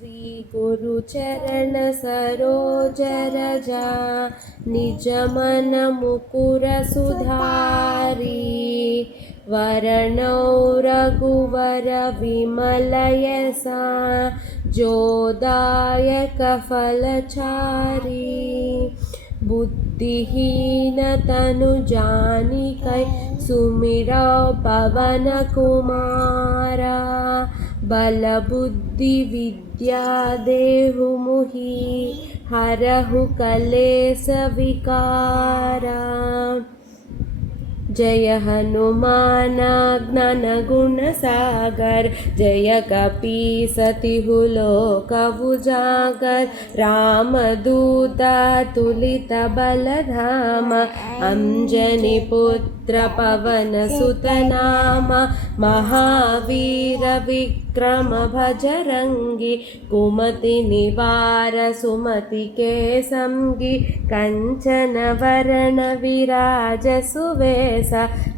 श्री गुरु चरण सरोज रजा निज मन मुकुर सुधारी वरणौ रघुवर विमल यसा जोदायक फलचारी बुद्धिहीन तनु जानिकै सुमिरौ पवन कुमारा बल बुद्धि विद्या देहु मुहि हरहु कलेस विकारा जय हनुमान ज्ञान गुण सागर जय कपीसतिहु लोक उजागर रामदूत तुलित बलधाम अंजनी पुत्र पवन सुत नाम महावीर विक्रम भजरंगी कुमति निवार सुमति के संगी कंचन वरण विराज सुवेश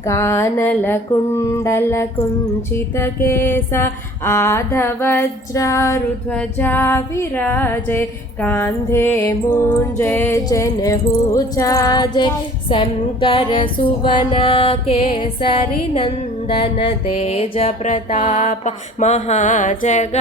कानलकुण्डल कुञ्चित केस आधवज्रारुध्वजा विराजे कान्धे मूञ्जे जनेऊ चाजे शङ्कर सुवन केसरी नन्दन तेज प्रताप महाजगवन्दन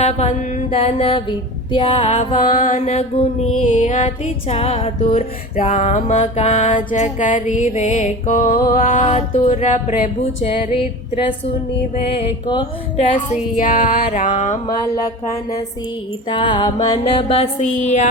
विद्यावान गुणी अति चातुर राम काज करिवे को आतुर प्रभु चरित्र सुनिवेको रसिया राम लखन सीता मन बसिया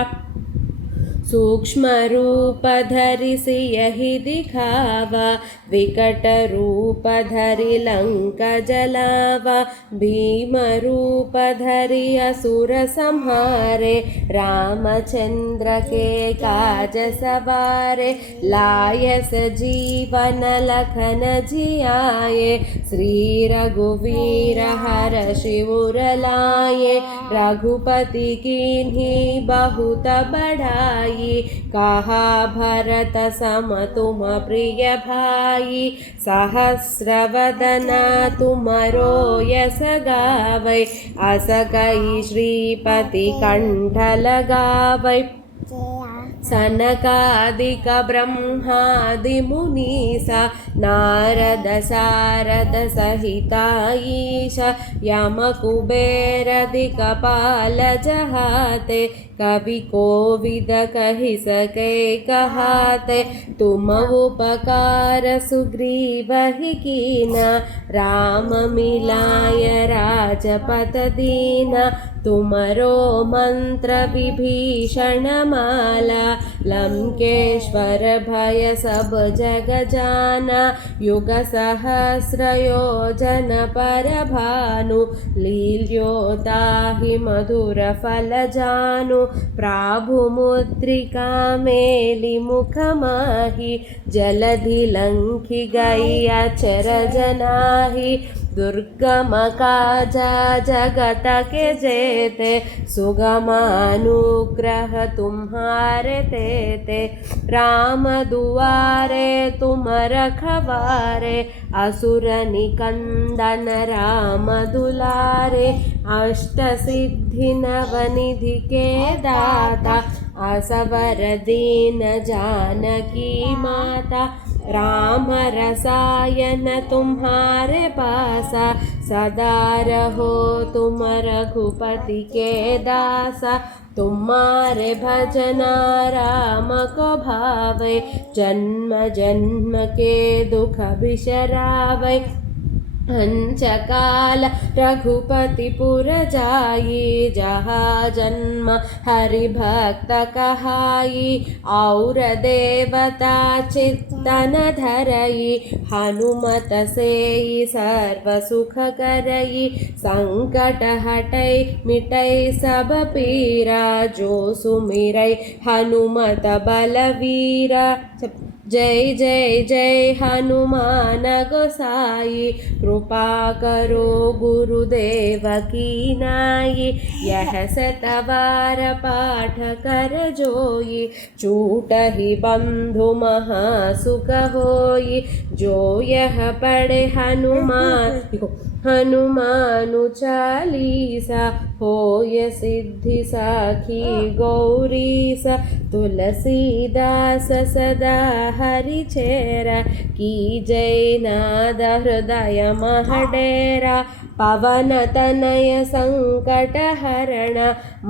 सूक्ष्म रूप धरि सियहि दिखावा विकट रूप धरि लंक जलावा भीम रूप धरि असुर संहारे रामचंद्र के काज सवारे लाय सजीवन लखन जियाए श्री रघुवीर हर शिवर लाए रघुपति कीन्ही बहुत बढ़ाई कहा भरत सम तुम प्रिय भाई सहस्रवदना तुमरो यस गावै अस कई श्रीपति कंठ लगावै सनकादिक ब्रह्मादि मुनीसा नारद सारद सहिता ईशा यम कुबेर दिक्पाल जहाते कवि कोविद कहि सके कहाते तुम उपकार सुग्रीवहि कीना राम मिलाय राजपद दीना तुमरो मंत्र विभीषण माला लंकेश्वर भय सब जग जाना युग सहस्र योजन पर भानु लील्योताहि मधुर फल जानु प्राभु मुद्रिका मेलि मुख माहि जलधि लंघि गई अचरज नाहि दुर्गम काजा जगत के जेते सुगम अनुग्रह तुम्हारे तेते राम दुआरे तुम रखवारे असुर निकंदन राम दुलारे अष्ट सिद्धि नवनिधि के दाता असवर दीन जानकी माता राम रसायन तुम्हारे पासा सदा रहो तुम रघुपति के दासा तुम्हारे भजना राम को भावे जन्म जन्म के दुख बिसरावे अंचकाल रघुपति पुर जाई जहाँ जन्म हरि भक्त कहाई और देवता चित्तन धरई हनुमत सेई सर्व सुख करई संकट हटई मिटई सब पीरा जो सुमिरई हनुमत बलवीरा जय जय जय हनुमान गोसाई कृपा करो गुरुदेव की नाई यह सतवार पाठ कर जोई छूटहि बंधु महासुख होई जो यह पढ़े हनुमान हनुमानु चालीसा होय सिद्धि साखी गौरीस तुलसीदास सदा हरिचेरा की जय नाद हृदय महडेरा पवन तनय संकट हरण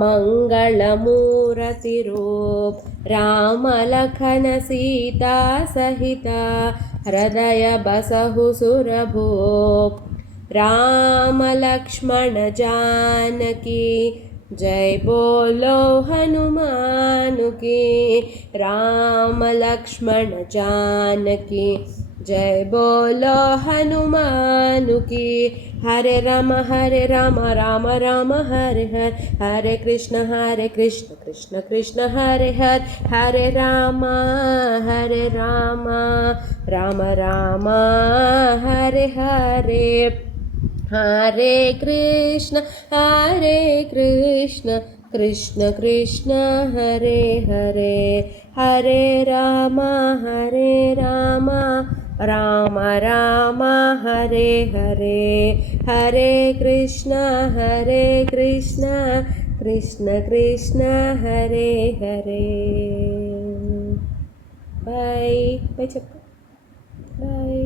मंगलमूर्ति रूप राम लखन सीता सहिता हृदय बसहु सुरभूप राम लक्ष्मण जानकी जय बोलो हनुमान की राम लक्ष्मण जानकी जय बोलो हनुमान की हरे राम राम राम हरे हरे हरे कृष्ण कृष्ण कृष्ण हरे हरे हरे राम राम राम हरे हरे हरे कृष्ण कृष्ण कृष्ण हरे हरे हरे राम राम राम हरे हरे हरे कृष्ण कृष्ण कृष्ण हरे हरे बाय बाय చెప్పు बाय